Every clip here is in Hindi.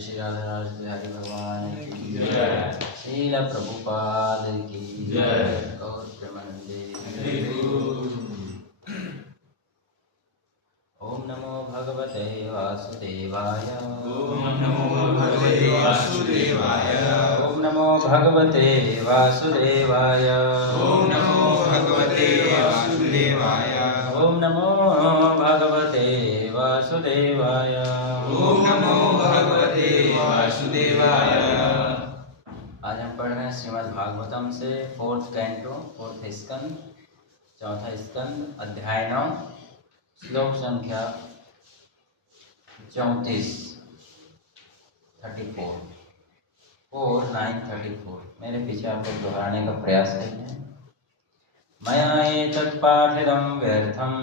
श्री राधा बिहारी भगवान की जय। श्रील प्रभुपाद की जय। गौर प्रेमानंदे। ओम नमो भगवते वासुदेवाय। ओम नमो भगवते वासुदेवाय। ओम नमो भगवते वासुदेवाय। ओम नमो भगवते वासुदेवाय। ओम नमो भगवते वासुदेवाय। ओम नमो भगवते वासुदेवाय। आज हम पढ़ रहे हैं श्रीमद् भागवतम से 4th कैंटो 4th स्कंद 4था स्कंद अध्याय 9 श्लोक संख्या 34 934। मेरे पीछे आप लोग दोहराने का प्रयास करें। मया एतत् पाठितं व्यर्थम्।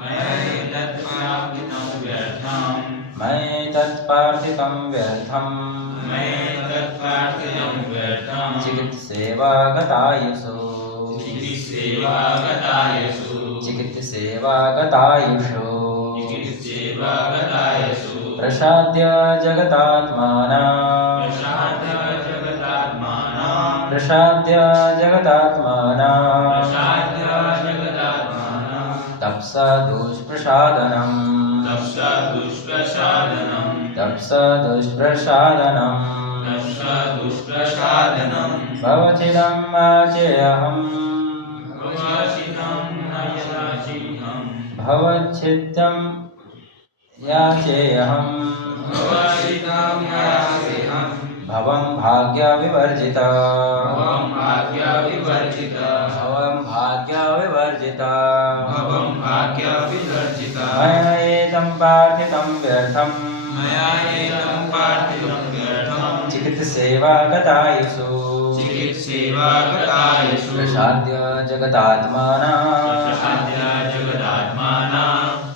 मया एतत् पाठितं व्यर्थम्। मया एतत् पाठितं व्यर्थम्। मया एतत् पाठितं व्यर्थम्। चिकित्सेवागतायुषु। चिकित्सेवागतायुषु। चिकित्सेवागतायुषु। चिकित्सेवागतायुषु। प्रसाद्य जगतात्मानः। प्रसाद्य जगदात्मानः। प्रसाद्य जगतात्मानः। प्रसाद्य जगदात्मानः। तप्सा दुष्प्रसादनम्। तप्सा दुष्प्रसादनम्। तप्सा दुष्प्रसादनम्। तप्सा दुष्प्रसादनम्। भवचिदं वाचेऽहम्। भवचिदं नयनाचिह्नम्। भवच्छिद्यं याचेऽहम्। भवचिदं याचेऽहम्। भवं भाग्यविवर्जिता। भवं भाग्यविवर्जिता। भवं भाग्यविवर्जिता। भवं भाग्यविवर्जिता। मया एतं पाठितं व्यर्थम्। मया एतं पाठितं व्यर्थम्। चिकित्सेवागतायुषु। चिकित्सेवागतायुषु। प्रसाद्य जगदात्मानः। प्रसाद्य जगदात्मानः।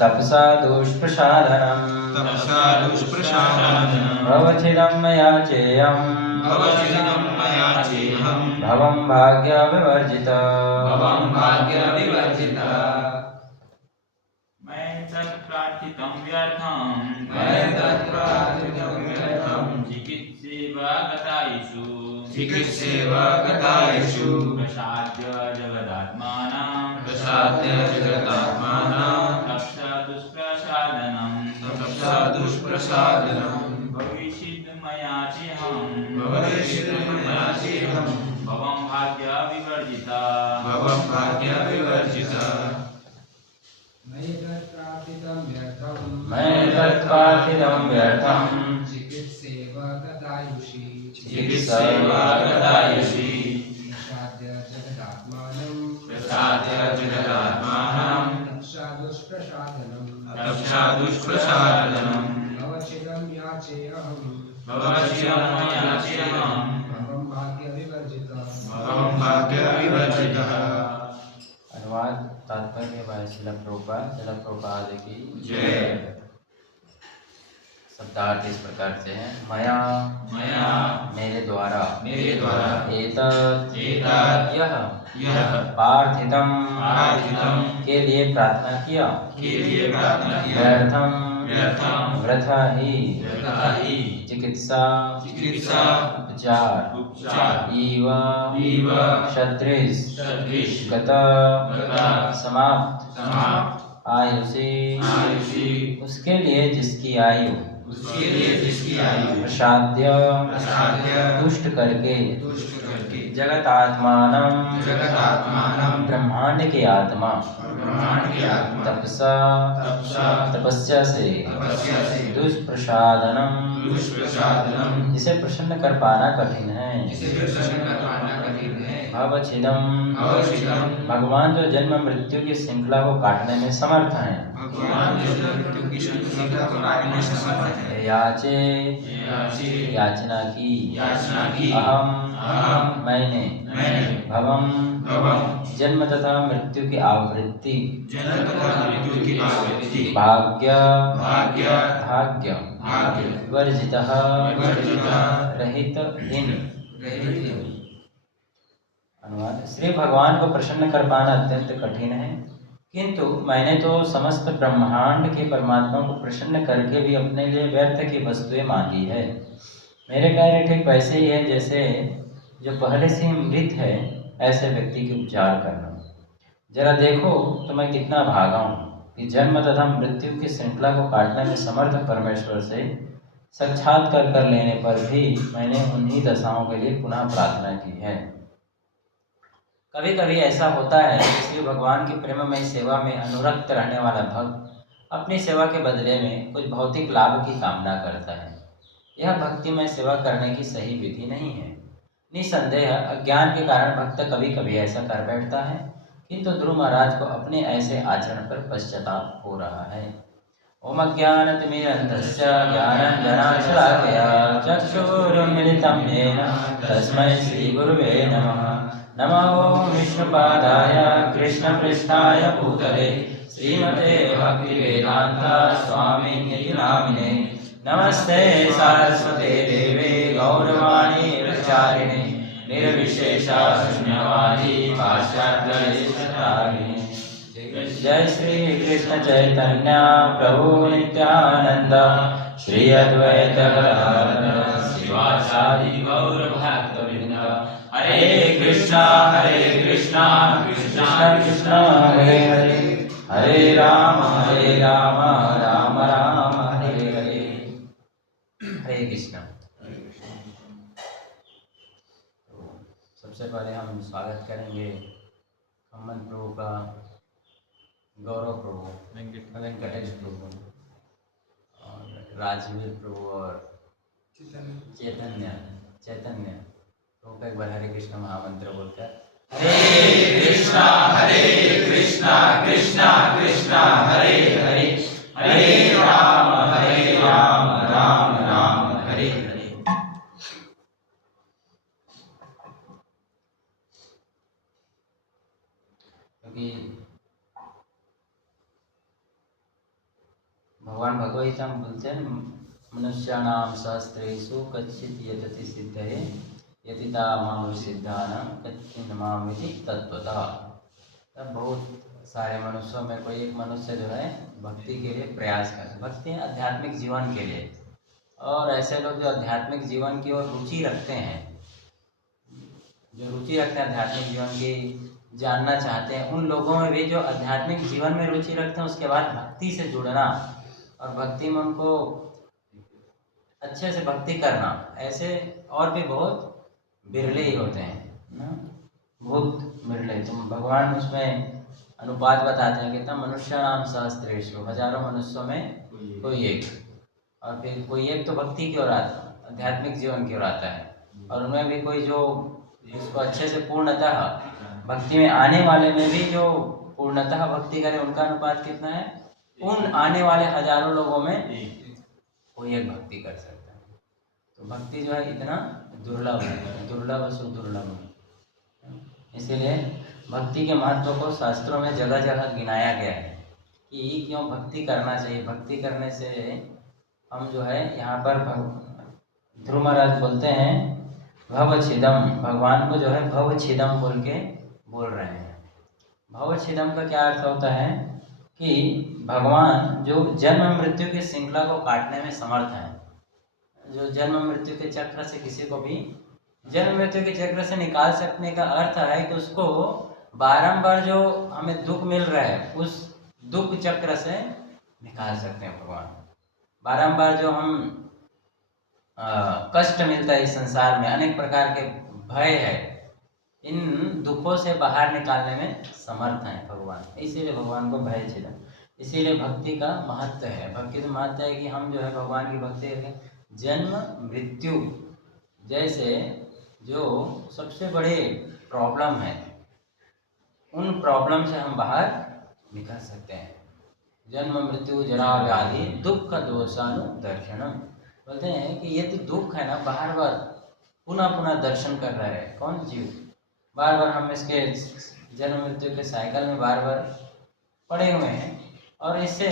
तपसा दुष्प्रसादनम्। तपसा दुष्प्रसादनम्। भवचिदं याचेयम्। भवचिदं याचेऽहम्। भवं भाग्यविवर्जिता। भवं भाग्यविवर्जिता। मैं तत् प्रार्थितं व्यर्थम्। मैं तत् प्रार्थितं व्यर्थम्। चिकित्सेवागतायुषु। चिकित्सेवागतायुषु। प्रसाद्य जगदात्मानं। प्रसाद्य जगदात्मानः। तप्सा दुष्प्रसादनम्। तपसा दुष्प्रसादनम्। भविष्यन्मयाचेऽहम्। भवचिदं भवं भाग्यविवर्जिता। भवं भाग्यविवर्जिता। मैं तत्पाठितं व्यर्थम्। चिकित्सेवागतायुषि। चिकित्सेवागतायुषि। प्रसाद्य जगदात्मानं। प्रसाद्य जगदात्मानं। तप्सा दुष्प्रसादनम्। तपसा दुष्प्रसादनम्। भवचिदं याचेऽहम्। भवचिदं याचेऽहम्। भवं भाग्यविवर्जितः। भवं भाग्यविवर्जितः। अनुवाद तात्पर्य बाय श्रील प्रभुपाद की जय। शब्दार्थ इस प्रकार से है। मया मेरे द्वारा एतत् यह पार्थितम के लिए प्रार्थना किया। व्यर्थम वृथा ही चिकित्सा उपचार इव क्षत्रिश गत समाप्त आयुषी उसके लिए जिसकी आयु प्रसाद्य तुष्ट करके जगत आत्मानम ब्रह्मांड के आत्मा तपस्या से दुष्प्रसादनम जिसे प्रसन्न कर पाना कठिन है। भवच्छिदम भगवान जो जन्म मृत्यु की श्रृंखला को काटने में समर्थ हैं। याचे याचना की अहम मैंने भवम जन्म तथा मृत्यु की आवृत्ति भाग्य वर्जितः रहित हीन। अनुवाद श्री भगवान को प्रसन्न कर पाना अत्यंत कठिन है। किंतु मैंने तो समस्त ब्रह्मांड के परमात्मा को प्रसन्न करके भी अपने लिए व्यर्थ की वस्तुएं मांगी है। मेरे कार्य ठीक वैसे ही है जैसे जो पहले से ही मृत है ऐसे व्यक्ति के उपचार करना। जरा देखो तो मैं कितना भागा हूँ कि जन्म तथा मृत्यु की श्रृंखला को काटने में समर्थ परमेश्वर से साक्षात्कार कर लेने पर भी मैंने उन्हीं दशाओं के लिए पुनः प्रार्थना की है। कभी कभी ऐसा होता है इसलिए भगवान की प्रेममय सेवा में अनुरक्त रहने वाला भक्त अपनी सेवा के बदले में कुछ भौतिक लाभ की कामना करता है। यह भक्तिमय सेवा करने की सही विधि नहीं है। निसंदेह अज्ञान के कारण भक्त कभी कभी ऐसा कर बैठता है, किंतु ध्रुव महाराज को अपने ऐसे आचरण पर पश्चाताप हो रहा है। ओम अज्ञानतिमिरन्धस्य ज्ञानाञ्जनशलाकया चक्षुरुन्मिलितं येन तस्मै श्रीगुरुवे नमः। नमो विष्णुपादाय कृष्णपृष्ठाय भूतले श्रीमते भक्तिवेदान्त स्वामिनिति नामिने। नमस्ते सारस्वते देवे गौरवाणी प्रचारिणे निर्विशेषा शून्यवादी पाश्चात्यदेशतारिणे। जय श्री कृष्ण चैतन्य प्रभु नित्यानंद श्री अद्वैत गदाधर शिवासादि गौर भक्तवृंद। हरे कृष्णा कृष्णा कृष्णा हरे हरे हरे राम राम राम हरे हरे। हरे कृष्णा। सबसे पहले हम स्वागत करेंगे अमन प्रभु का, गौरव प्रभु, वेंकटेश प्रभु और राजवीर प्रभु और चैतन्य प्रभु का एक बार हरे कृष्ण महामंत्र बोलकर हरे कृष्णा कृष्णा कृष्णा हरे हरे हरे राम राम राम हरे हरे। क्योंकि भगवान भगवत हम बोलते हैं मनुष्याणाम सहस्रेषु कच्चित यतति सिद्धये यतिता माम सिद्धानाम कच्चिन मामिति तत्वतः। तब बहुत सारे मनुष्यों में कोई एक मनुष्य जो है भक्ति के लिए प्रयास करता, भक्ति आध्यात्मिक जीवन के लिए, और ऐसे लोग जो आध्यात्मिक जीवन की ओर रुचि रखते हैं, जो रुचि रखते हैं आध्यात्मिक जीवन की, जानना चाहते हैं, उन लोगों में भी जो आध्यात्मिक जीवन में रुचि रखते हैं उसके बाद भक्ति से जुड़ना और भक्ति में उनको अच्छे से भक्ति करना, ऐसे और भी बहुत बिरले ही होते हैं ना, बहुत बिरले। तो भगवान उसमें अनुपात बताते हैं कितना मनुष्य नाम सहस्त्रेषु, हजारों मनुष्यों में कोई एक, और फिर कोई एक तो भक्ति की ओर आता, आध्यात्मिक जीवन की ओर आता है, और उनमें भी कोई जो इसको अच्छे से पूर्णतः भक्ति में आने वाले में भी जो पूर्णतः भक्ति करे, उनका अनुपात कितना है? उन आने वाले हजारों लोगों में कोई एक भक्ति कर सकता है। तो भक्ति जो है इतना दुर्लभ है, दुर्लभ सुदुर्लभ है। इसीलिए भक्ति के महत्व को शास्त्रों में जगह जगह गिनाया गया है कि क्यों भक्ति करना चाहिए। भक्ति करने से हम जो है यहाँ पर ध्रुव महाराज बोलते हैं भवच्छिदम, भगवान को जो है भवच्छिदम बोल के बोल रहे हैं। भवच्छिदम का क्या अर्थ होता है कि भगवान जो जन्म मृत्यु की श्रृंखला को काटने में समर्थ है, जो जन्म मृत्यु के चक्र से किसी को भी जन्म मृत्यु के चक्र से निकाल सकने का अर्थ है कि उसको बारंबार जो हमें दुख मिल रहा है उस दुख चक्र से निकाल सकते हैं भगवान। बारंबार जो हम कष्ट मिलता है इस संसार में, अनेक प्रकार के भय है, इन दुखों से बाहर निकालने में समर्थ है भगवान। इसीलिए भगवान को भय छिदा। इसीलिए भक्ति का महत्व है। भक्ति का महत्व है कि हम जो है भगवान की भक्ति करें। जन्म मृत्यु जैसे जो सबसे बड़े प्रॉब्लम है, उन प्रॉब्लम से हम बाहर निकल सकते हैं। जन्म मृत्यु जरा व्याधि दुख दोषानुदर्शनम, बोलते हैं कि ये तो दुख है ना, बार बार पुनः पुनः दर्शन कर रहा है कौन? जीव। बार बार हम इसके जन्म मृत्यु के साइकिल में बार बार पड़े हुए हैं, और इससे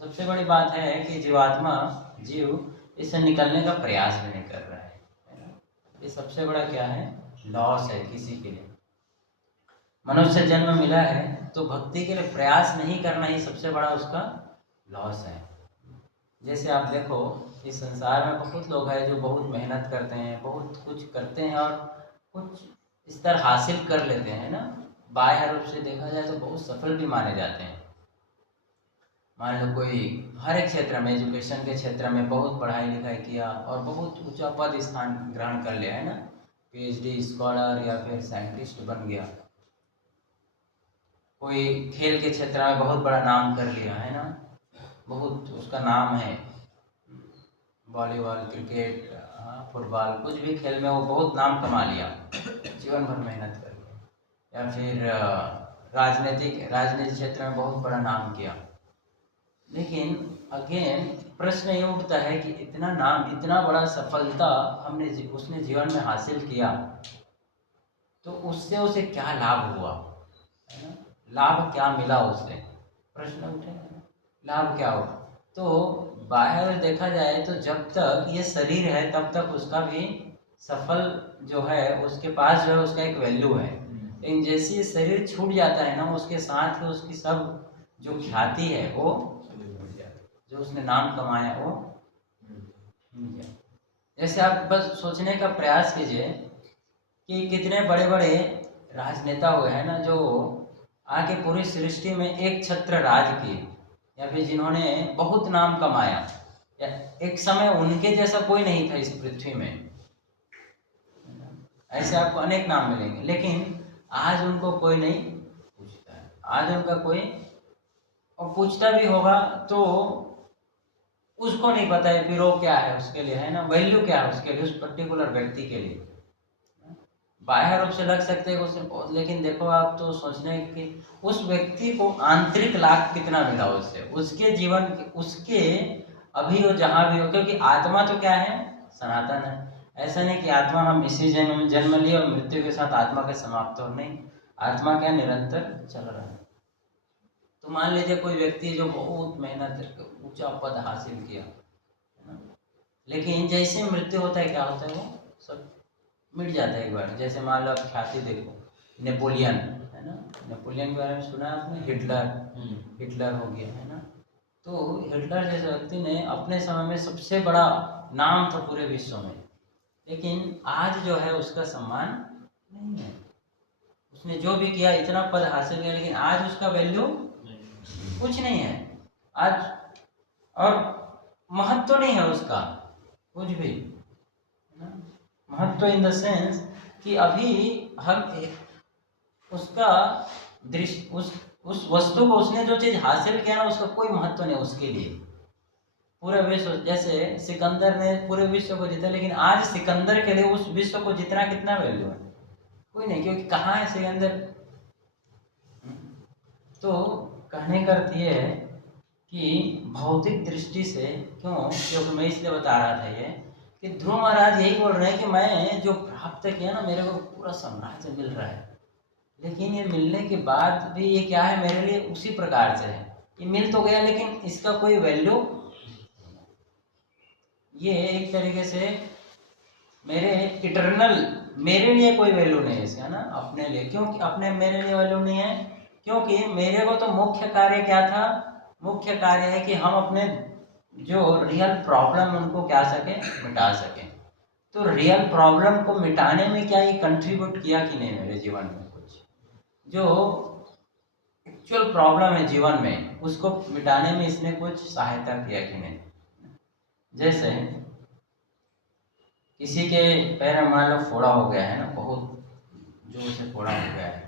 सबसे बड़ी बात है कि जीवात्मा जीव इससे निकलने का प्रयास भी नहीं कर रहा है। ये सबसे बड़ा क्या है? लॉस है किसी के लिए। मनुष्य जन्म मिला है तो भक्ति के लिए प्रयास नहीं करना ही सबसे बड़ा उसका लॉस है। जैसे आप देखो इस संसार में बहुत लोग हैं जो बहुत मेहनत करते हैं, बहुत कुछ करते हैं और कुछ स्तर हासिल कर लेते हैं ना, बाह्य रूप से देखा जाए तो बहुत सफल भी माने जाते हैं। मान लो कोई हर एक क्षेत्र में, एजुकेशन के क्षेत्र में बहुत पढ़ाई लिखाई किया और बहुत ऊंचा पद स्थान ग्रहण कर लिया है ना, पीएचडी स्कॉलर या फिर साइंटिस्ट बन गया। कोई खेल के क्षेत्र में बहुत बड़ा नाम कर लिया है ना, बहुत उसका नाम है, वॉलीबॉल, क्रिकेट, फुटबॉल, कुछ भी खेल में वो बहुत नाम कमा लिया, जीवन भर मेहनत कर लिया। या फिर राजनीतिक क्षेत्र में बहुत बड़ा नाम किया। लेकिन अगेन प्रश्न ये उठता है कि इतना नाम, इतना बड़ा सफलता उसने जीवन में हासिल किया तो उससे उसे क्या लाभ हुआ, है ना? लाभ क्या मिला उसे, प्रश्न उठे, लाभ क्या हुआ? तो बाहर देखा जाए तो जब तक ये शरीर है तब तक उसका भी सफल जो है उसके पास जो है उसका एक वैल्यू है। लेकिन जैसे ये शरीर छूट जाता है ना, उसके साथ ही उसकी सब जो ख्याति है वो, जो उसने नाम कमाया वो। जैसे आप बस सोचने का प्रयास कीजिए कि कितने बड़े बड़े राजनेता हुए हैं ना, जो आके पूरी सृष्टि में एक छत्र राज किए, या फिर जिन्होंने बहुत नाम कमाया, या एक समय उनके जैसा कोई नहीं था इस पृथ्वी में। ऐसे आपको अनेक नाम मिलेंगे, लेकिन आज उनको कोई नहीं पूछता है। आज उनका कोई, और पूछता भी होगा तो उसको नहीं पता है फिर वो क्या है उसके लिए, है ना, वैल्यू क्या है उसके लिए, उस पर्टिकुलर व्यक्ति के लिए। बाह्य रूप से लग सकते हैं उससे बहुत, लेकिन देखो आप तो सोचने कि उस व्यक्ति को आंतरिक लाभ कितना मिला उससे, उसके जीवन के, उसके अभी वो जहाँ भी हो, क्योंकि आत्मा तो क्या है, सनातन है। ऐसा नहीं कि आत्मा हम इसी जन्म में जन्म लिए और मृत्यु के साथ आत्मा के समाप्त हो, नहीं, आत्मा क्या निरंतर चल रहा है। तो मान लीजिए कोई व्यक्ति जो बहुत मेहनत करके ऊंचा पद हासिल किया, है ना, लेकिन जैसे मृत्यु होता है क्या होता है, वो सब मिट जाता है एक बार। जैसे मान लो आप ख्याति देखो, नेपोलियन, है ना, नेपोलियन के बारे में सुना है आपने, हिटलर हो गया, है ना। तो हिटलर जैसे व्यक्ति ने अपने समय में सबसे बड़ा नाम था पूरे विश्व में, लेकिन आज जो है उसका सम्मान नहीं है। उसने जो भी किया, इतना पद हासिल किया, लेकिन आज उसका वैल्यू कुछ नहीं है आज, और महत्व नहीं है उसका कुछ भी, है ना। महत्व इन द सेंस कि अभी हम उसका दृश्य, उस वस्तु को, उसने जो चीज हासिल किया ना, उसका कोई महत्व नहीं उसके लिए। पूरे विश्व, जैसे सिकंदर ने पूरे विश्व को जीता, लेकिन आज सिकंदर के लिए उस विश्व को जितना कितना वैल्यू है, कोई नहीं, क्योंकि कहाँ है सिकंदर। तो कहने का अर्थ ये है कि भौतिक दृष्टि से, क्योंकि मैं इसलिए बता रहा था ये कि ध्रुव महाराज यही बोल रहे हैं कि मैं जो प्राप्त किया ना, मेरे को पूरा साम्राज्य मिल रहा है, लेकिन ये मिलने के बाद भी ये क्या है, मेरे लिए उसी प्रकार से है। ये मिल तो गया लेकिन इसका कोई वैल्यू, ये एक तरीके से मेरे इटर्नल, मेरे लिए कोई वैल्यू नहीं है इसका ना, अपने लिए, क्योंकि अपने मेरे लिए वैल्यू नहीं है, क्योंकि मेरे को तो मुख्य कार्य क्या था, मुख्य कार्य है कि हम अपने जो रियल प्रॉब्लम उनको क्या सके, मिटा सके। तो रियल प्रॉब्लम को मिटाने में क्या ये कंट्रीब्यूट किया कि नहीं मेरे जीवन में, कुछ जो एक्चुअल प्रॉब्लम है जीवन में उसको मिटाने में इसने कुछ सहायता किया कि नहीं। जैसे किसी के पैर में मान लो फोड़ा हो गया है ना, बहुत जोर से फोड़ा हो गया है,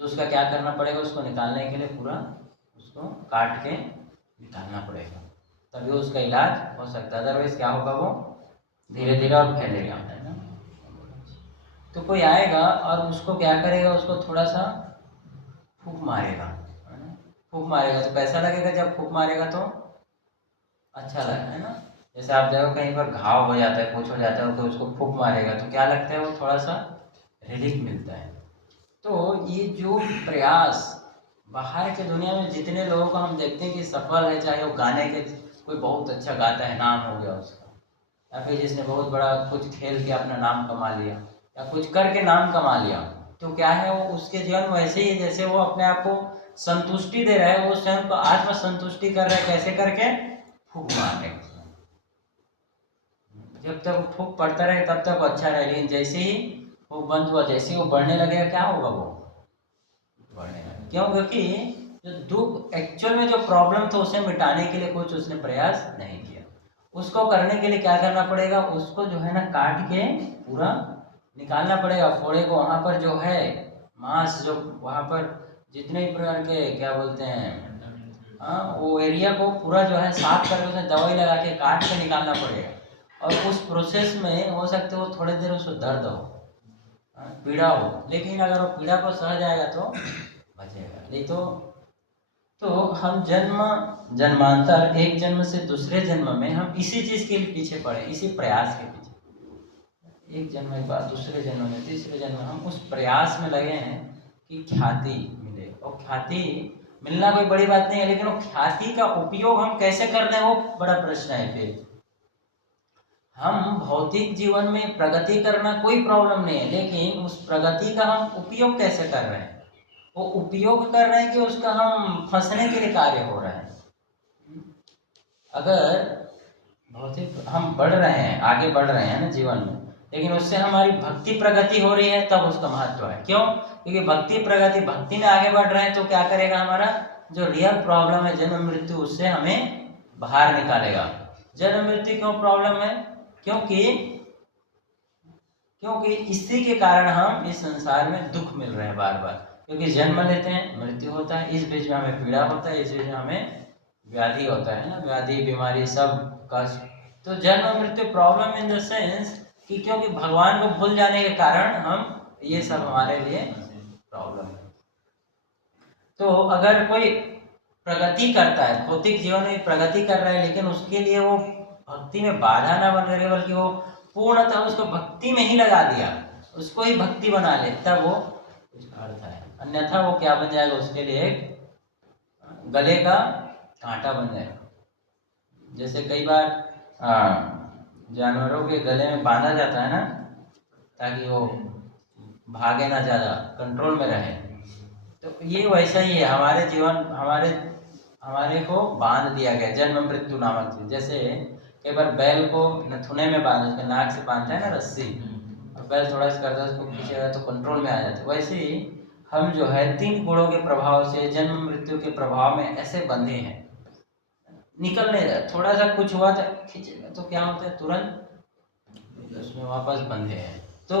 तो उसका क्या करना पड़ेगा, उसको निकालने के लिए पूरा उसको काट के निकालना पड़ेगा, तभी उसका इलाज हो सकता है। अदरवाइज क्या होगा, वो धीरे धीरे और फैलेगा, है ना। तो कोई आएगा और उसको क्या करेगा, उसको थोड़ा सा फूंक मारेगा, है ना, फूंक मारेगा तो कैसा लगेगा, जब फूंक मारेगा तो अच्छा लगता है ना। जैसे आप देखो कहीं पर घाव हो जाता है, कुछ हो जाता है, तो उसको फूंक मारेगा तो क्या लगता है, वो थोड़ा सा रिलीफ मिलता है। तो ये जो प्रयास बाहर के दुनिया में जितने लोगों को हम देखते हैं कि सफल है, चाहे वो गाने के, कोई बहुत अच्छा गाता है, नाम हो गया उसका, या फिर जिसने बहुत बड़ा कुछ खेल के अपना नाम कमा लिया, या कुछ करके नाम कमा लिया, तो क्या है, वो उसके जीवन में वैसे ही है जैसे वो अपने आप को संतुष्टि दे रहा है, वो स्वयं को आत्म संतुष्टि कर रहा है। कैसे करके? फूंक मारने। जब तक वो फूंक पड़ता रहे तब तक अच्छा रहे, लेकिन जैसे ही वो बंद हुआ, जैसे ही वो बढ़ने लगेगा, क्या होगा? वो बढ़ने लगेगा। क्यों? क्योंकि जो दुख एक्चुअल में जो प्रॉब्लम था उसे मिटाने के लिए कुछ उसने प्रयास नहीं किया। उसको करने के लिए क्या करना पड़ेगा? उसको जो है ना काट के पूरा निकालना पड़ेगा, फोड़े को। वहाँ पर जो है मांस, जो वहाँ पर जितने भी प्रकार के क्या बोलते हैं, वो एरिया को पूरा जो है साफ करके उसमें दवाई लगा के काट के निकालना पड़ेगा। और उस प्रोसेस में हो सकता है वो थोड़ी देर उसको दर्द हो, पीड़ा हो, लेकिन अगर वो पीड़ा को सह जाएगा तो बचेगा। नहीं तो हम जन्मांतर एक जन्म से दूसरे जन्म में हम इसी चीज के पीछे पड़े, इसी प्रयास के पीछे। एक जन्म के बाद दूसरे जन्म में, तीसरे जन्म में हम उस प्रयास में लगे हैं कि ख्याति मिले। और ख्याति मिलना कोई बड़ी बात नहीं है, लेकिन वो ख्याति का उपयोग हम कैसे कर रहे हैं वो बड़ा प्रश्न है। फिर हम भौतिक जीवन में प्रगति करना कोई प्रॉब्लम नहीं है, लेकिन उस प्रगति का हम उपयोग कैसे कर रहे हैं? वो उपयोग कर रहे हैं कि उसका हम फंसने के लिए कार्य हो रहा है? अगर भौतिक हम बढ़ रहे हैं, आगे बढ़ रहे हैं ना जीवन में, लेकिन उससे हमारी भक्ति प्रगति हो रही है, तब उसका महत्व है। क्यों? क्योंकि भक्ति प्रगति, भक्ति में आगे बढ़ रहे हैं तो क्या करेगा? हमारा जो रियल प्रॉब्लम है जन्म मृत्यु, उससे हमें बाहर निकालेगा। जन्म मृत्यु क्यों प्रॉब्लम है? क्योंकि इसी के कारण हम इस संसार में दुख मिल रहे हैं बार बार। क्योंकि जन्म लेते हैं, मृत्यु होता है, इस बीच में हमें पीड़ा होता है, इस बीच में हमें व्याधि होता है ना, व्याधि बीमारी सब कष्ट। तो जन्म मृत्यु प्रॉब्लम इन द सेंस कि क्योंकि भगवान को भूल जाने के कारण हम, ये सब हमारे लिए प्रॉब्लम है। तो अगर कोई प्रगति करता है, भौतिक जीवन में प्रगति कर रहा है, लेकिन उसके लिए वो भक्ति में बाधा ना बन करे, बल्कि वो पूर्णतः उसको भक्ति में ही लगा दिया, उसको ही भक्ति बना ले, तब वो कुछ अर्थ है। अन्यथा वो क्या बन जाएगा? उसके लिए एक गले का कांटा बन जाएगा। जैसे कई बार जानवरों के गले में बांधा जाता है ना, ताकि वो भागे ना, ज्यादा कंट्रोल में रहे। तो ये वैसा ही है, हमारे जीवन, हमारे को बांध दिया गया जन्म मृत्यु नामक चीज। जैसे कई बार बैल को नथुने में बांध, उसके नाक से बांधता है ना रस्सी, और बैल थोड़ा सा करता है, उसको खींचेगा तो कंट्रोल में आ जाता है। वैसे ही हम जो है 3 गुणों के प्रभाव से, जन्म मृत्यु के प्रभाव में ऐसे बंधे हैं, निकल नहीं रहा। थोड़ा सा कुछ हुआ तो खींचेगा तो क्या होता है? तुरंत उसमें वापस बंधे हैं। तो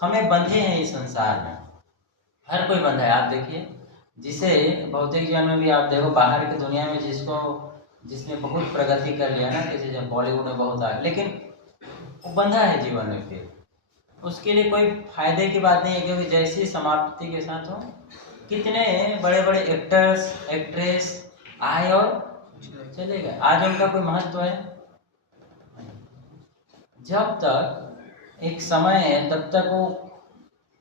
हमें बंधे हैं इस संसार में, हर कोई बंधा है। आप देखिए, जिसे भौतिक जीवन में भी आप देखो, बाहर की दुनिया में जिसने बहुत प्रगति कर लिया ना, किसी जब बॉलीवुड में बहुत आया, लेकिन वो बंधा है जीवन में। फिर उसके लिए कोई फायदे की बात नहीं है, क्योंकि जैसी समाप्ति के साथ हो, कितने बड़े बड़े एक्टर्स एक्ट्रेस आए और चले गए, आज उनका कोई महत्व है? जब तक एक समय है तब तक वो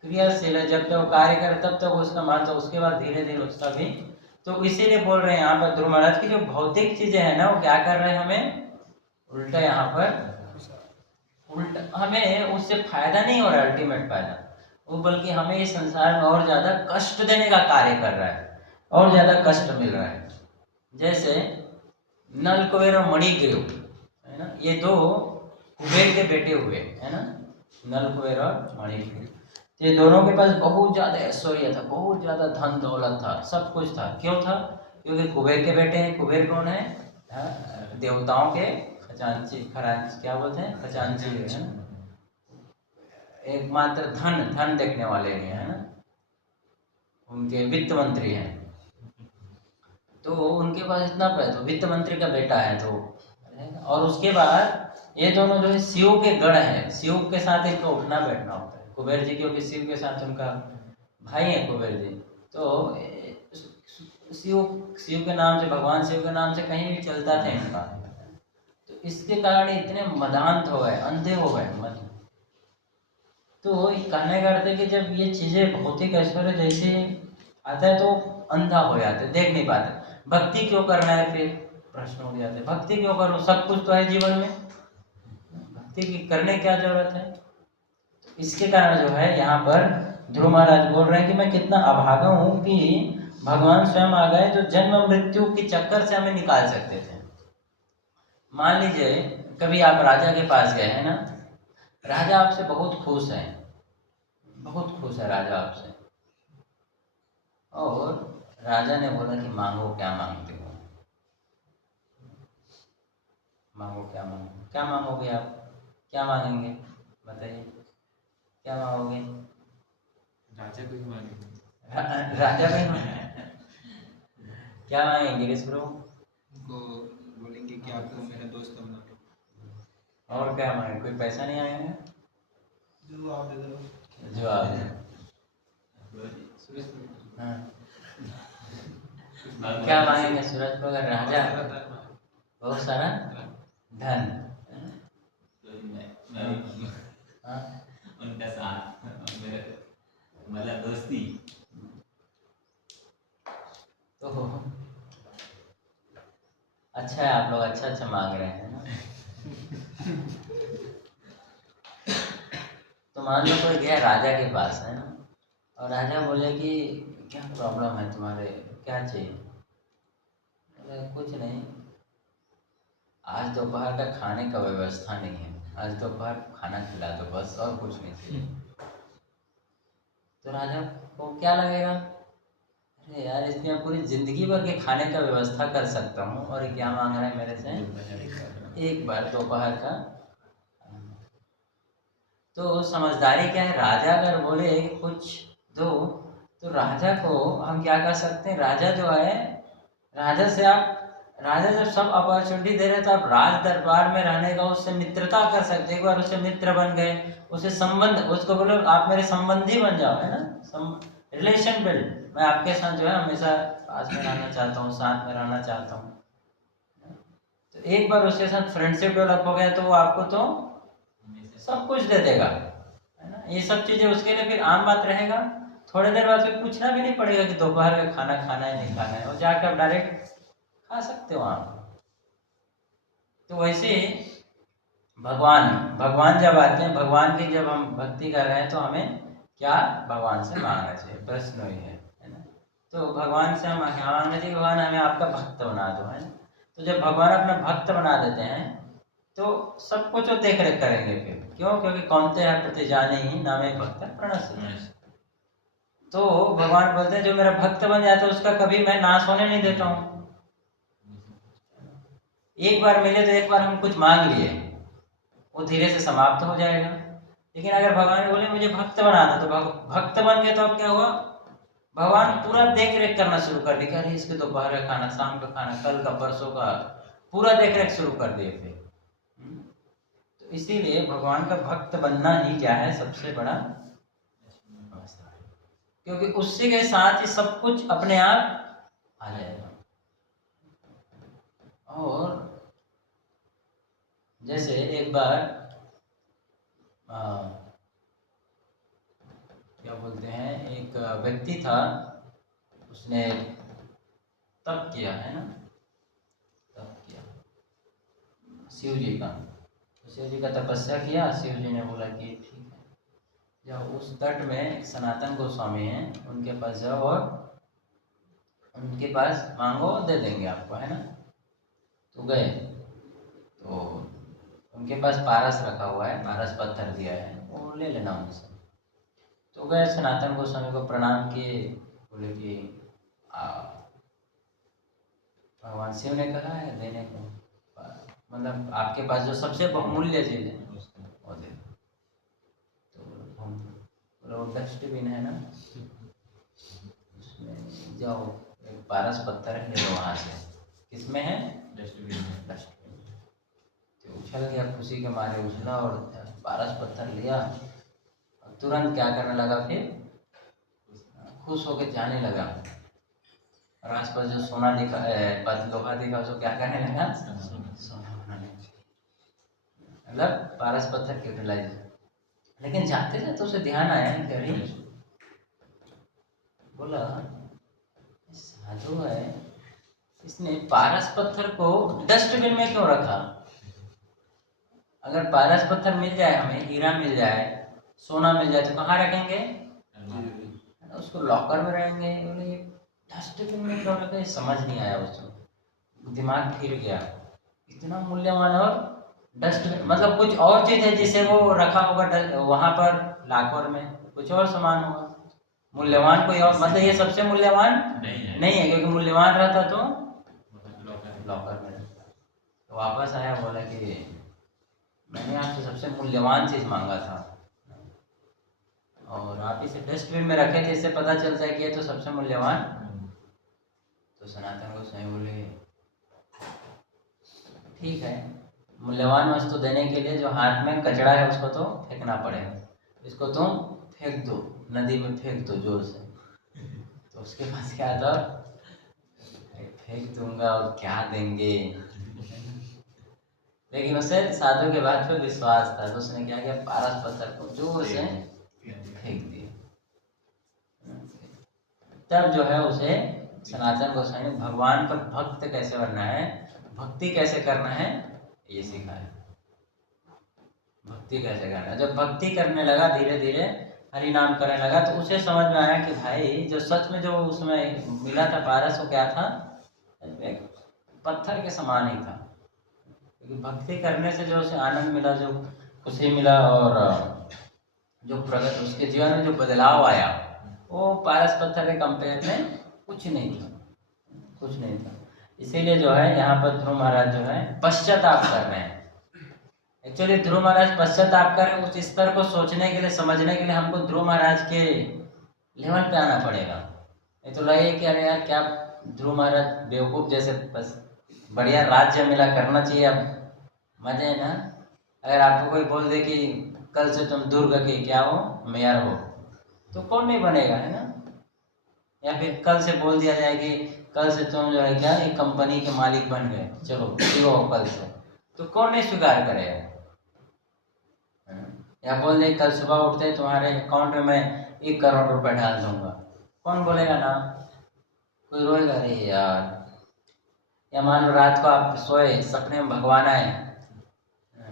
क्रियाशील है, जब तक वो कार्य करे तब तक उसका महत्व, उसके बाद धीरे धीरे उसका भी। तो इसीलिए बोल रहे हैं यहाँ पर ध्रुव महाराज की जो भौतिक चीजें हैं ना, वो क्या कर रहे हैं? हमें उल्टा, यहाँ पर उल्टा, हमें उससे फायदा नहीं हो रहा है अल्टीमेट फायदा, वो बल्कि हमें इस संसार में और ज्यादा कष्ट देने का कार्य कर रहा है, और ज्यादा कष्ट मिल रहा है। जैसे नल कुबेर और मणिग्रीव है ना, ये 2 कुबेर के बेटे हुए है ना, नल कुबेर और मणिग्रीव। ये दोनों के पास बहुत ज्यादा ऐश्वर्य था, बहुत ज्यादा धन दौलत था, सब कुछ था। क्यों था? क्योंकि कुबेर के बेटे हैं। कुबेर कौन है? देवताओं के खजांची, क्या बोलते हैं? खजांची है ना, एकमात्र धन देखने वाले है ना, उनके वित्त मंत्री हैं। तो उनके पास इतना पैसा, वित्त मंत्री का बेटा है तो, और उसके बाद ये दोनों जो है शिव के गण है, शिव के साथ इनका उठना बैठना होता है। कुबेर जी क्योंकि शिव के साथ उनका भाई है कुबेर जी, तो शिव के नाम से, भगवान शिव के नाम से कहीं भी चलता था इनका। तो इसके कारण इतने मदांत हो गए, अंधे हो गए मत। तो कहने का अर्थ है कि जब ये चीजें भौतिक ऐश्वर्य जैसे आता है तो अंधा हो जाते, देख नहीं पाते। भक्ति क्यों करना है? फिर प्रश्न हो जाते, भक्ति क्यों करो? सब कुछ तो है जीवन में, भक्ति की करने क्या जरूरत है? इसके कारण जो है यहाँ पर ध्रुव महाराज बोल रहे हैं कि मैं कितना अभागा हूँ कि भगवान स्वयं आ गए जो जन्म मृत्यु के चक्कर से हमें निकाल सकते थे। मान लीजिए कभी आप राजा के पास गए हैं ना, राजा आपसे बहुत खुश है, बहुत खुश है राजा आपसे, और राजा ने बोला कि मांगो, क्या मांगते हो, मांगो क्या मांगो, क्या मांगोगे आप, क्या मांगेंगे बताइए, क्या मांगोगे? राजा को ही मांगेंगे। राजा को ही मांगेंगे। क्या मांगेंगे गिरीश प्रभु? उनको बोलेंगे कि आपको मेरा दोस्त बना लो। और क्या मांगे? कोई पैसा नहीं आएगा? जो आप दे दो। जो आप दे। हाँ। क्या मांगेंगे सूरज को अगर राजा? बहुत सारा धन। हाँ? उनका साथ, मतलब दोस्ती। तो अच्छा है, आप लोग अच्छा अच्छा मांग रहे हैं ना। तो मान लो कोई गया राजा के पास है ना, और राजा बोले कि क्या प्रॉब्लम है तुम्हारे, क्या चाहिए? बोले कुछ नहीं, आज दोपहर का खाने का व्यवस्था नहीं है, आज दोपहर खाना खिला दो बस, और कुछ नहीं चाहिए। तो राजा को क्या लगेगा, अरे यार इसकी मैं पूरी जिंदगी भर के खाने का व्यवस्था कर सकता हूँ, और ये क्या मांग रहा है मेरे से एक बार दोपहर का। तो समझदारी क्या है, राजा अगर बोले कुछ दो तो राजा को हम क्या कर सकते हैं, राजा जो है, राजा से आप, राजा जब सब अपॉर्चुनिटी दे रहे तो आप राज दरबार में रहने का उससे मित्रता कर सकते हैं। एक बार उससे मित्र बन गए, उससे संबंध, उसको बोलो आप मेरे संबंधी बन जाओ, है ना, रिलेशन बिल्ड, मैं आपके साथ जो है हमेशा पास में रहना चाहता हूँ, साथ में रहना चाहता हूँ। तो एक बार उसके साथ फ्रेंडशिप डेवलप हो गया तो वो आपको तो सब कुछ दे देगा, है ना। ये सब चीजें उसके लिए फिर आम बात रहेगा। थोड़ी देर बाद फिर पूछना भी नहीं पड़ेगा कि दोपहर का खाना खाना है नहीं खाना है, और जाकर आप डायरेक्ट खा सकते हो आप। तो वैसे भगवान भगवान जब आते हैं, भगवान की जब हम भक्ति कर रहे हैं तो हमें क्या भगवान से मांगना चाहिए, प्रश्न वही है ना। तो भगवान से हम मांगना चाहिए भगवान हमें आपका भक्त बना दो, है ना। तो जब भगवान अपना भक्त बना देते हैं तो सब कुछ वो देख रेख करेंगे फिर, क्यों? क्योंकि कौनते हैं प्रति जाने ही नामे भक्त प्रणश्य। तो भगवान बोलते हैं जो मेरा भक्त बन जाता है उसका कभी मैं नाश होने नहीं देता हूँ। एक बार मिले तो एक बार हम कुछ मांग लिए, वो धीरे से समाप्त हो जाएगा। लेकिन अगर भगवान बोले मुझे भक्त बना दो, तो भक्त बन के तो अब क्या हुआ, भगवान पूरा देख रेख करना शुरू कर दिया, अरे इसके दोपहर का खाना, शाम का खाना, कल का, परसों का, पूरा देख रेख शुरू कर दिए फिर। तो इसीलिए भगवान का भक्त बनना ही क्या है, सबसे बड़ा अवस्था है, क्योंकि उसी के साथ ही सब कुछ अपने आप आ जाएगा। और जैसे एक बार क्या बोलते हैं, एक व्यक्ति था, उसने तप किया, है ना, तप किया शिव जी का। तो शिव जी का तपस्या किया, शिव जी ने बोला कि ठीक है, जब उस तट में सनातन गोस्वामी हैं, उनके पास जाओ और उनके पास मांगो, दे देंगे आपको, है ना। तो गए, तो उनके पास पारस रखा हुआ है, पारस पत्थर दिया है, वो ले लेना उनसे। तो गए, सनातन गोस्वामी को प्रणाम किए, बोले कि भगवान शिव ने कहा है देने को, मतलब आपके पास जो सबसे बहुमूल्य चीज है वो दे। तो हम बोले वो डस्टबिन है ना, उसमें जाओ, एक पारस पत्थर है, ले लो वहाँ से। किसमें है? डस्टबिन में। डस्टबिन। तो उछल गया, खुशी के मारे उछला और पारस पत्थर लिया, और तुरंत क्या करने लगा, फिर खुश होकर जाने लगा। और आसपास जो सोना दिखा, लोहा दिखा, उसको क्या करने लगा, सोना बनाने, मतलब पारस पत्थर की यूटिलाइजेशन। लेकिन जाते जाते उसे ध्यान आया, कभी बोला साधु है, इसने पारस पत्थर को डस्टबिन में क्यों रखा? अगर पारस पत्थर मिल जाए, हमें हीरा मिल जाए, सोना मिल जाए, तो कहाँ रखेंगे? उसको लॉकर में रहेंगे, बोले ये डस्टबिन में क्यों रखे, समझ नहीं आया उसको, दिमाग फिर गया। इतना मूल्यवान और डस्टबिन मतलब कुछ और चीज़ है जिसे वो रखा होगा वहाँ पर लॉकर में, कुछ और सामान होगा मूल्यवान कोई और, मतलब ये सबसे मूल्यवान नहीं है क्योंकि मूल्यवान रहता तो लॉकर में रहता। तो वापस आया, बोला कि मैंने आपसे सबसे मूल्यवान चीज़ मांगा था और आप इसे डस्टबिन में रखे थे, इससे पता चलता है कि ये तो सबसे मूल्यवान। तो सनातन गोस्वामी बोले ठीक है, मूल्यवान वस्तु देने के लिए जो हाथ में कचरा है उसको तो फेंकना पड़ेगा, इसको तुम फेंक दो, नदी में फेंक दो जोर से। तो उसके पास क्या था, फेंक दूंगा और क्या देंगे, लेकिन उसे साधु के बाद फिर विश्वास था, तो उसने क्या किया, पारस पत्थर को जोर से फेंक दिया। तब जो है उसे सनातन गोस्वामी ने भगवान पर भक्त कैसे बनना है, भक्ति कैसे करना है, ये सिखाया। भक्ति कैसे करना है, जब भक्ति करने लगा धीरे धीरे हरि नाम करने लगा, तो उसे समझ में आया कि भाई जो सच में जो उसमें मिला था पारस, वो क्या था, एक पत्थर के समान ही था। क्योंकि भक्ति करने से जो उसे आनंद मिला, जो खुशी मिला और जो प्रगति उसके जीवन में जो बदलाव आया, वो पारस पत्थर के कंपेयर में कुछ नहीं था, कुछ नहीं था। इसीलिए जो है यहाँ पर ध्रुव महाराज जो है पश्चाताप कर रहे हैं। एक्चुअली ध्रुव महाराज पश्चाताप कर रहे हैं, उस स्तर को सोचने के लिए, समझने के लिए हमको ध्रुव महाराज के लेवल पे आना पड़ेगा। नहीं तो लगे कि अरे यार क्या ध्रुव महाराज बेवकूफ़ जैसे, बस बढ़िया राज्य मिला, करना चाहिए, अब मजे है ना। अगर आपको कोई बोल दे कि कल से तुम दुर्ग के क्या हो, मेयर हो, तो कौन नहीं बनेगा, है ना। या फिर कल से बोल दिया जाए कि कल से तुम जो है क्या एक कंपनी के मालिक बन गए, चलो सीओ हो कल से, तो कौन नहीं स्वीकार करेगा। या बोल दे कल सुबह उठते तुम्हारे अकाउंट में मैं 1 करोड़ रुपए डाल दूंगा, कौन बोलेगा ना, कोई रोएगा अरे यार। या मान लो रात को आप सोए, सपने में भगवान आए,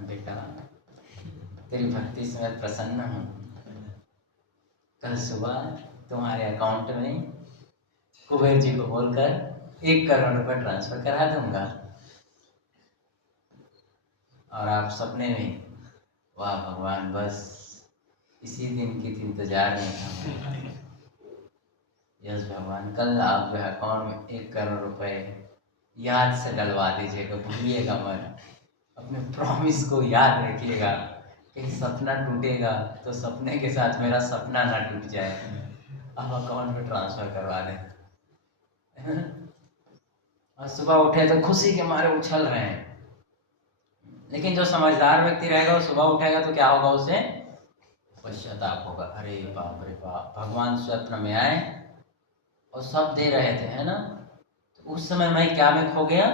बेटा तेरी भक्ति से मैं प्रसन्न हूँ, कल सुबह तुम्हारे अकाउंट में कुबेर जी को बोलकर 1 करोड़ रुपए ट्रांसफर करा दूंगा। और आप सपने में, वाह भगवान बस इसी दिन की इंतजार में था। यस भगवान, कल आप जो अकाउंट में 1 करोड़ रुपए याद से डलवा दीजिएगा, भूलिएगा मत, अपने प्रॉमिस को याद रखिएगा। कहीं सपना टूटेगा तो सपने के साथ मेरा सपना ना टूट जाए, आप अकाउंट में ट्रांसफर करवा दें। और सुबह उठे तो खुशी के मारे उछल रहे हैं। लेकिन जो समझदार व्यक्ति रहेगा वो सुबह उठेगा तो क्या होगा, उसे पश्चाताप होगा, अरे बाप रे बाप, भगवान स्वप्न में आए और सब दे रहे थे, है ना, तो उस समय मैं क्या में खो गया,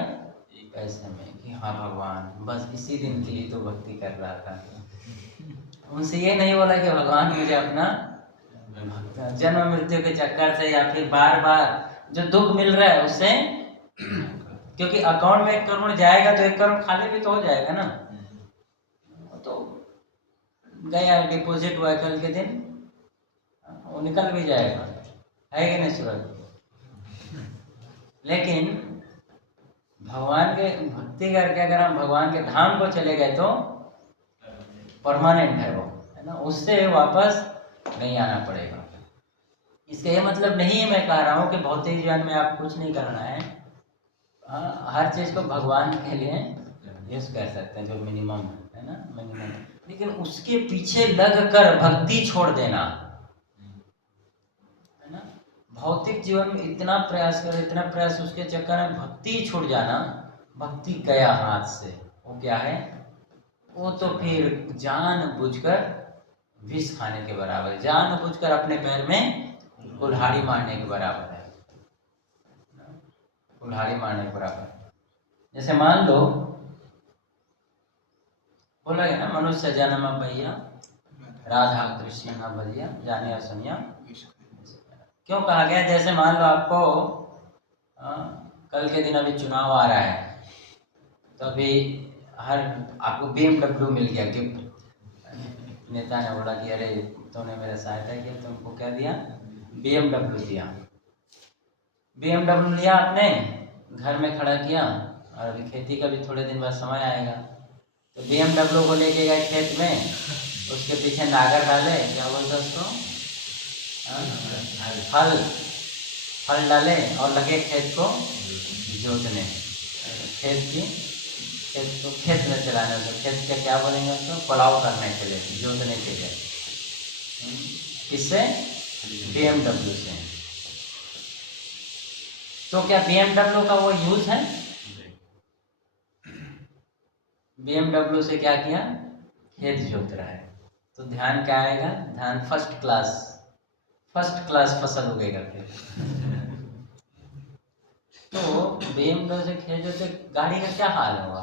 ऐसे में कि हाँ भगवान बस इसी दिन के लिए तो भक्ति कर रहा था। उनसे ये नहीं बोला कि भगवान मुझे अपना जन्म मृत्यु के चक्कर से या फिर बार बार जो दुख मिल रहा है उससे, क्योंकि अकाउंट में 1 करोड़ जाएगा तो 1 करोड़ खाली भी तो हो जाएगा ना। तो गया डिपॉजिट हुआ कल के दिन, वो निकल भी जाएगा, है कि नहीं सूरज। लेकिन भगवान के भक्ति करके अगर हम भगवान के धाम को चले गए तो परमानेंट है वो, है ना, उससे वापस नहीं आना पड़ेगा। इसका ये मतलब नहीं है मैं कह रहा हूँ कि भौतिक जीवन में आप कुछ नहीं करना है, हर चीज़ को भगवान के लिए यूज कर सकते हैं जो मिनिमम है ना, मिनिमम। लेकिन उसके पीछे लग कर भक्ति छोड़ देना, है ना, भौतिक जीवन में इतना प्रयास कर, इतना प्रयास, उसके चक्कर में भक्ति छूट जाना, भक्ति गया हाथ से, वो क्या है, वो तो फिर जानबूझकर विष खाने के बराबर है, जानबूझकर अपने पैर में कुल्हाड़ी मारने के बराबर है, कुल्हाड़ी मारने के बराबर। जैसे मान लो बोला गया ना, मनुष्य जन्म भैया राधा कृष्ण न भैया जाने असनिया। क्यों कहा गया, जैसे मान लो आपको कल के दिन अभी चुनाव आ रहा है, तो अभी आपको BMW मिल गया गिफ्ट, नेता ने बोला कि अरे तूने मेरा सहायता किया, तुमको क्या दिया, BMW दिया, BMW लिया आपने, घर में खड़ा किया, और अभी खेती का भी थोड़े दिन बाद समय आएगा, तो BMW को लेके गए खेत में, उसके पीछे नागर डाले, क्या बोलते हैं उसको, फल डाले और लगे खेत को जोतने, खेत में चलाने, तो खेत के क्या बोलेंगे उसको, पलाव करने के लिए, जोतने के लिए। इससे BMW से। तो क्या BMW का वो यूज है? BMW से क्या किया, खेत जोत रहा है, तो ध्यान क्या आएगा, ध्यान फर्स्ट क्लास फसल उगेगा फिर। तो BMW से खेत जोते, गाड़ी का क्या हाल होगा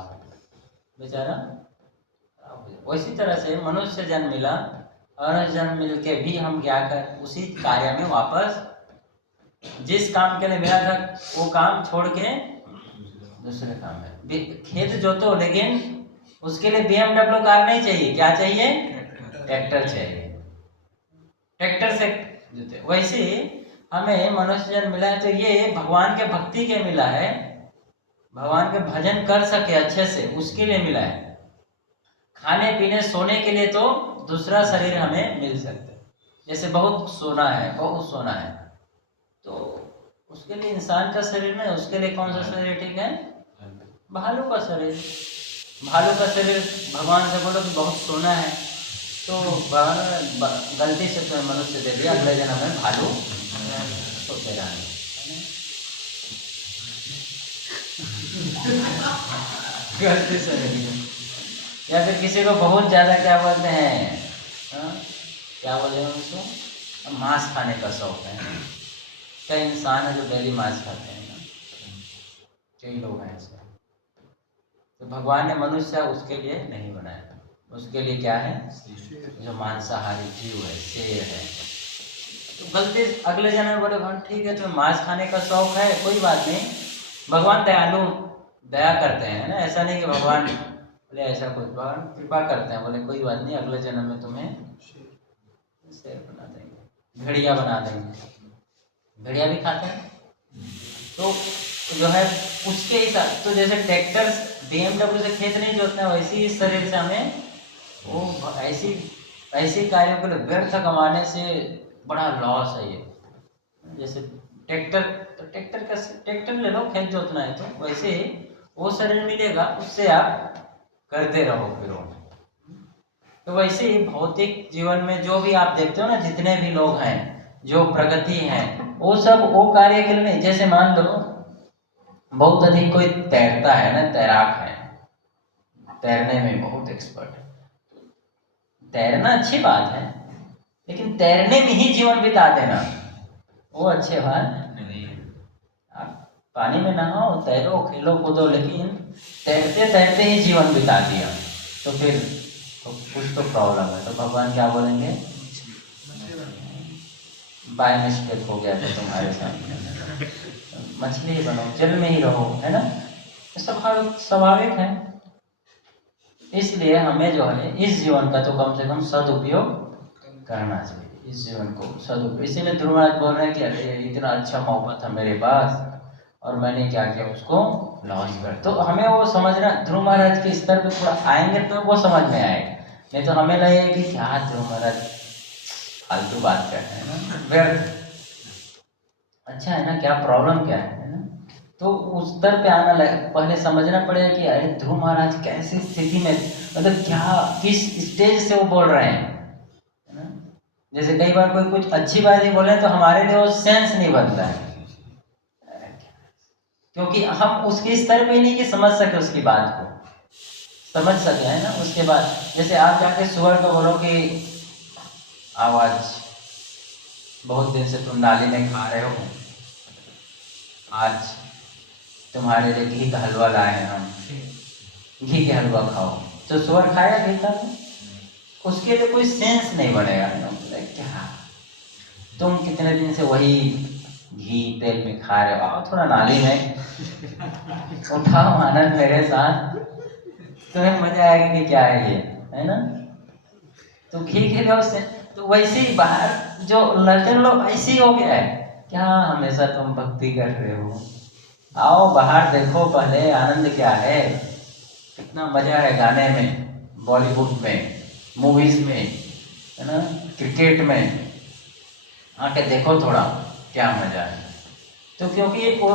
बेचारा। उसी तरह से मनुष्य जन्म मिला, और जन्म मिल के भी हम क्या कर, उसी कार्य में वापस, जिस काम के लिए मिला था वो काम छोड़ के दूसरे काम में, खेत जोतो, लेकिन उसके लिए BMW कार नहीं चाहिए, क्या चाहिए, ट्रैक्टर चाहिए, ट्रैक्टर से जोते। वैसे हमें मनुष्य जन्म मिला है तो ये भगवान के भक्ति के मिला है, भगवान के भजन कर सके अच्छे से, उसके लिए मिला है। खाने पीने सोने के लिए तो दूसरा शरीर हमें मिल सकता है, जैसे बहुत सोना है, तो उसके लिए इंसान का शरीर नहीं, उसके लिए कौन सा शरीर ठीक है, भालू का शरीर। भालू का शरीर भगवान से बोलो कि बहुत सोना है, तो गलती से तो मनुष्य दे दिया, अगले जन्म में भालू सोते रहेंगे। गलती से नहीं। या फिर किसी को बहुत ज़्यादा क्या बोलते हैं, क्या बोले उसको, मांस खाने का शौक है। कई इंसान है जो डेली मांस खाते हैं ना, कई लोग हैं ऐसे। तो भगवान ने मनुष्य उसके लिए नहीं बनाया, उसके लिए क्या है, जो मांसाहारी जीव है, शेर है। तो गलती अगले जन्म में बोले भगवान ठीक है, तो मांस खाने का शौक है, कोई बात नहीं, भगवान दयालु, दया करते हैं ना, ऐसा नहीं कि भगवान बोले ऐसा कुछ, भगवान कृपा करते हैं, बोले कोई बात नहीं, अगले जन्म में तुम्हें शेर बना देंगे, भेड़िया बना देंगे। भेड़िया भी खाते हैं, तो जो है उसके हिसाब, तो जैसे ट्रैक्टर BMW से खेत नहीं जोतते हैं, वैसे ही शरीर से हमें वो ऐसी कार्यों के लिए व्यर्थ कमाने से बड़ा लॉस है ये। जैसे ट्रैक्टर ले लो, खेत जोतना है तो वैसे ही वो शरीर मिलेगा, उससे आप करते रहो फिर। तो वैसे ही भौतिक जीवन में जो भी आप देखते हो ना, जितने भी लोग हैं जो प्रगति हैं, वो सब वो कार्य के लिए नहीं। जैसे मान लो बहुत अधिक कोई तैरता है ना, तैराक है, तैरने में बहुत एक्सपर्ट है, तैरना अच्छी बात है, लेकिन तैरने में ही जीवन बिता देना वो अच्छे बात नहीं। आप पानी में नहाओ, तैरो, खेलो कूदो, लेकिन तैरते तैरते ही जीवन बिता दिया तो फिर तो कुछ तो प्रॉब्लम है। तो भगवान क्या बोलेंगे, बाय मिस्टेक हो गया था तुम्हारे साथ, मछली बनो, जल में ही रहो, है ना, स्वाभाविक है। इसलिए हमें जो है इस जीवन का तो कम से कम सदुपयोग करना चाहिए, इस जीवन को सदुपयोग। इसीलिए ध्रुव महाराज बोल रहे हैं कि अरे इतना अच्छा मौका था मेरे पास और मैंने क्या किया, उसको लॉस कर। तो हमें वो समझना, ध्रुव महाराज के स्तर पे थोड़ा आएंगे तो वो समझ में आएगा, नहीं तो हमें लगेगा कि क्या ध्रुव महाराज फालतू बात कर रहे हैं ना, व्यर्थ। अच्छा है ना, क्या प्रॉब्लम क्या है ना, तो उस स्तर पे आना लगे, पहले समझना पड़ेगा कि अरे ध्रुव महाराज कैसी स्थिति में, मतलब क्या किस स्टेज से वो बोल रहे हैं, है ना। जैसे कई बार कोई कुछ अच्छी बात ही बोले तो हमारे लिए वो सेंस नहीं बनता है, क्योंकि हम उसके स्तर पे नहीं कि समझ सके उसकी बात को, समझ सके, है ना। उसके बाद जैसे आप जाके सुअर को बोलो कि आवाज बहुत दिन से तुम नाली में खा रहे हो, आज तुम्हारे लिए घी का हलवा लाए हैं हम, घी के हलवा खाओ, तो सुअर खाएगा घी का? उसके लिए कोई सेंस नहीं बनेगा ना, क्या तुम कितने दिन से वही घी तेल में खा रहे हो, आओ थोड़ा नाली में उठाओ आनंद मेरे साथ, तुम्हें मजा आएगा कि क्या है ये, है ना। तो घी के लिए तो वैसे ही बाहर जो लड़के लोग ऐसे ही हो गया है, क्या हमेशा तुम भक्ति कर रहे हो, आओ बाहर देखो पहले आनंद क्या है, कितना मजा है गाने में, बॉलीवुड में, मूवीज में, है ना, क्रिकेट में, आके देखो थोड़ा क्या मजा है। तो क्योंकि वो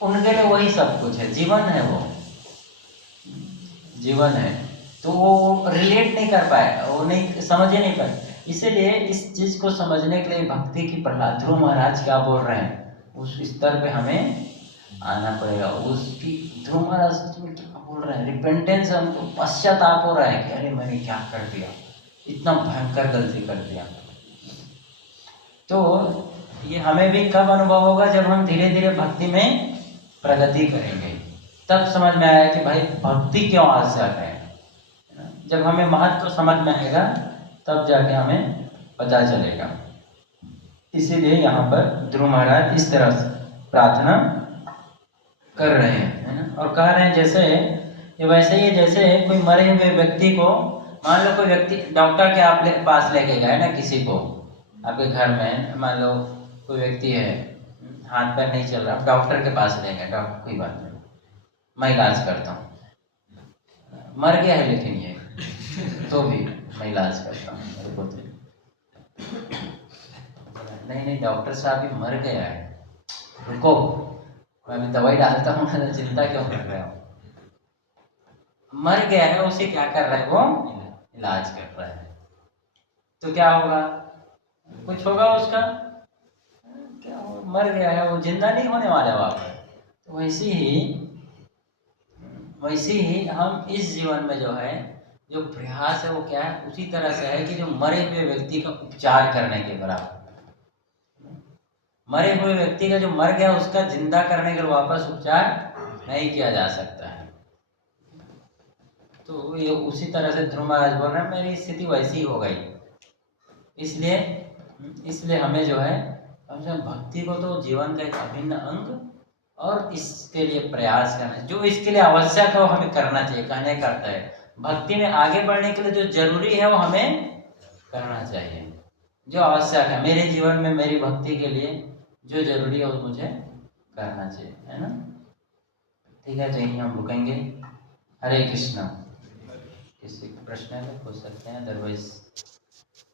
उनके लिए वही सब कुछ है, जीवन है, वो जीवन है, तो वो रिलेट नहीं कर पाए, वो नहीं समझ ही नहीं पाए। इसीलिए इस चीज को समझने के लिए भक्ति की प्रहलाद ध्रुव महाराज क्या बोल रहे हैं, उस स्तर पे हमें आना पड़ेगा। उसकी ध्रुव महाराज सच में क्या बोल रहे हैं, रिपेंटेंस, हमको पश्चाताप हो रहा है कि अरे मैंने क्या कर दिया, इतना भयंकर गलती कर दिया। तो ये हमें भी कब अनुभव होगा, जब हम धीरे धीरे भक्ति में प्रगति करेंगे, तब समझ में आया कि भाई भक्ति क्यों आवश्यक है। जब हमें महत्व समझ में आएगा तब जाके हमें पता चलेगा। इसीलिए यहाँ पर ध्रुव महाराज इस तरह से प्रार्थना कर रहे हैं, है ना, और कह रहे हैं जैसे ये वैसे ही जैसे कोई मरे हुए व्यक्ति को, मान लो कोई व्यक्ति डॉक्टर के आप पास लेके गए ना किसी को, आपके घर में मान लो कोई व्यक्ति है, हाथ पैर नहीं चल रहा, आप डॉक्टर के पास ले गए, डॉक्टर कोई बात नहीं, मैं इलाज करता हूँ, मर गया है लेकिन ये तो भी मैं इलाज करता हूँ, मेरे को नहीं डॉक्टर साहब भी मर गया है, रुको मैं अभी दवाई डालता हूँ ना, चिंता क्यों कर रहे हो, मर गया है, उसे क्या कर रहा है, वो इलाज कर रहा है, तो क्या होगा, कुछ होगा उसका, क्या हो, मर गया है, वो जिंदा नहीं होने वाला वापस। तो वैसे ही हम इस जीवन में जो है, जो प्रयास है वो क्या है, उसी तरह से है कि जो मरे हुए व्यक्ति का उपचार करने के बराबर, मरे हुए व्यक्ति का जो मर गया उसका जिंदा करने के वापस उपचार नहीं किया जा सकता है। तो ये उसी तरह से ध्रुव महाराज बोल रहे हैं मेरी स्थिति वैसी ही हो गई, इसलिए हमें जो है भक्ति को तो जीवन का एक अभिन्न अंग और इसके लिए प्रयास करना है, जो इसके लिए आवश्यक है वो हमें करना चाहिए। कहने का अर्थ है भक्ति में आगे बढ़ने के लिए जो जरूरी है वो हमें करना चाहिए, जो आवश्यक है मेरे जीवन में, मेरी भक्ति के लिए जो जरूरी है वो मुझे करना चाहिए, है ना। ठीक है, तो यहीं हम रुकेंगे। हरे कृष्णा। किसी प्रश्न है तो पूछ सकते हैं, अदरवाइज